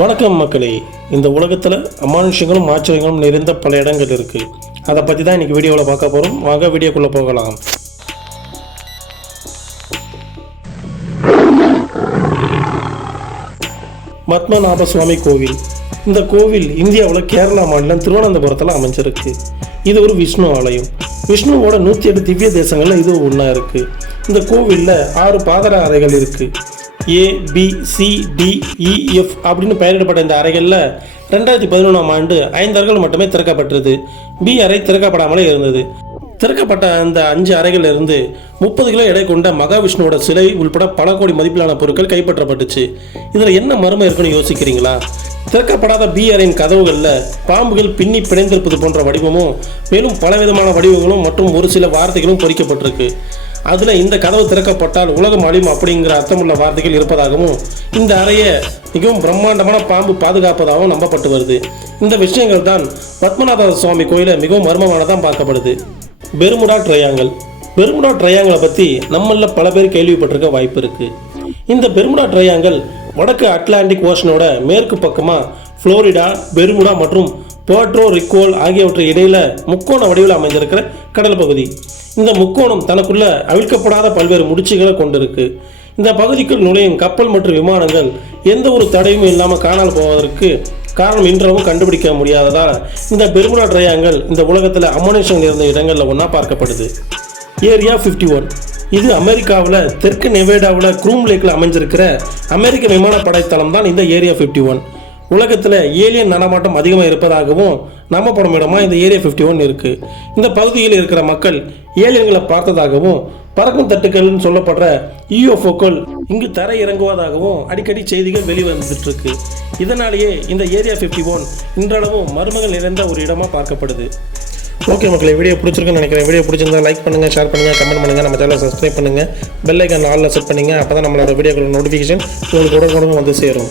வணக்கம் மக்களே. இந்த உலகத்தில் அமானுஷங்களும் ஆச்சரியங்களும் நிறைந்த பல இடங்கள் இருக்குது அதை பற்றி தான் இன்றைக்கி வீடியோவில் பார்க்க போகிறோம் வாங்க வீடியோக்குள்ளே போகலாம். பத்மநாப சுவாமி கோவில். இந்த கோவில் இந்தியாவில் கேரளா மாநிலம் திருவனந்தபுரத்தில் அமைஞ்சிருக்கு. இது ஒரு விஷ்ணு ஆலயம். விஷ்ணுவோட நூற்றி எட்டு திவ்ய தேசங்களில் இது ஒன்றா இருக்குது இந்த கோவிலில் ஆறு பாதர அறைகள் இருக்குது ஏ பி சி டி அப்படின்னு பெயரிடப்பட்ட இந்த அறைகளில் ரெண்டாயிரத்தி பதினொன்றாம் ஆண்டு ஐந்து அறைகள் மட்டுமே திறக்கப்பட்டது பி அறை திறக்கப்படாமலே இருந்தது. திறக்கப்பட்ட அந்த அஞ்சு அறைகள் இருந்து முப்பது கிலோ எடை கொண்ட மகாவிஷ்ணுவோட சிலை உள்பட பல கோடி மதிப்பிலான பொருட்கள் கைப்பற்றப்பட்டுச்சு. இதில் என்ன மர்மம் இருக்குன்னு யோசிக்கிறீங்களா? திறக்கப்படாத பி அறையின் கதவுகளில் பாம்புகள் பின்னி பிணைந்திருப்பது போன்ற வடிவமும் மேலும் பலவிதமான வடிவங்களும் மற்றும் ஒரு சில வார்த்தைகளும் பொறிக்கப்பட்டிருக்கு. அதில் இந்த கதவு திறக்கப்பட்டால் உலகம் அழியும் அப்படிங்கிற அர்த்தமுள்ள வார்த்தைகள் இருப்பதாகவும் இந்த அறையை மிகவும் பிரம்மாண்டமான பாம்பு பாதுகாப்பதாகவும் நம்பப்பட்டு வருது. இந்த விஷயங்கள் தான் பத்மநாத சுவாமி கோயிலை மிகவும் மர்மமானதாக பார்க்கப்படுது. பெருமுடா ட்ரையாங்கல் பெருமுடா ட்ரையாங்கலை பற்றி நம்மள பல பேர் கேள்விப்பட்டிருக்க வாய்ப்பு இருக்குது இந்த பெருமுடா ட்ரையாங்கல் வடக்கு அட்லாண்டிக் ஓஷனோட மேற்கு பக்கமாக ஃப்ளோரிடா பெருமுடா மற்றும் பேட்ரோ ரிக்கோல் ஆகியவற்றை இடையில முக்கோண வடிவில் அமைந்திருக்கிற கடல் பகுதி. இந்த முக்கோணம் தனக்குள்ள அவிழ்க்கப்படாத பல்வேறு முடிச்சுகளை கொண்டிருக்கு. இந்த பகுதிக்குள் நுழையும் கப்பல் மற்றும் விமானங்கள் எந்த ஒரு தடையும் இல்லாமல் காணாமல் போவதற்கு காரணம் இன்றளவும் கண்டுபிடிக்க முடியாததால் இந்த பெருமுடா ட்ரையாங்கல் இந்த உலகத்தில் அமோனேஷன் இருந்த இடங்களில் ஒன்றா பார்க்கப்படுது. ஏரியா 51 ஒன் இது அமெரிக்காவில் தெற்கு நெவேடாவில் க்ரூம் லேக்கில் அமைஞ்சிருக்கிற அமெரிக்க விமானப்படை தளம் தான் இந்த ஏரியா 51 ஒன் உலகத்தில் ஏலியன் நடமாட்டம் அதிகமாக இருப்பதாகவும் நம்பப்படும் இடமா இந்த ஏரியா 51 ஒன் இருக்குது இந்த பகுதியில் இருக்கிற மக்கள் ஏலியன்களை பார்த்ததாகவும் பறக்கும் தட்டுக்கள்னு சொல்லப்படுற யூஎஃப்ஓக்கள் இங்கு தர இறங்குவதாகவும் அடிக்கடி செய்திகள் வெளிவந்துட்டு இருக்கு இதனாலேயே இந்த ஏரியா 51 ஒன் இன்றளவும் மருமகள் நிறைந்த ஒரு இடமாக பார்க்கப்படுது. ஓகே மக்களே வீடியோ பிடிச்சிருக்குன்னு நினைக்கிறேன். வீடியோ பிடிச்சிருந்தா லைக் பண்ணுங்கள் ஷேர் பண்ணுங்கள் கமெண்ட் பண்ணுங்கள் நம்ம சேனலை சப்ஸ்கிரைப் பண்ணுங்கள் பெல் ஐக்கான் ஆலில் செட் பண்ணுங்கள் அப்போ தான் நம்மளோட வீடியோக்களோட நோட்டிஃபிகேஷன் உங்களுக்கு உடனுக்குடன் வந்து சேரும்.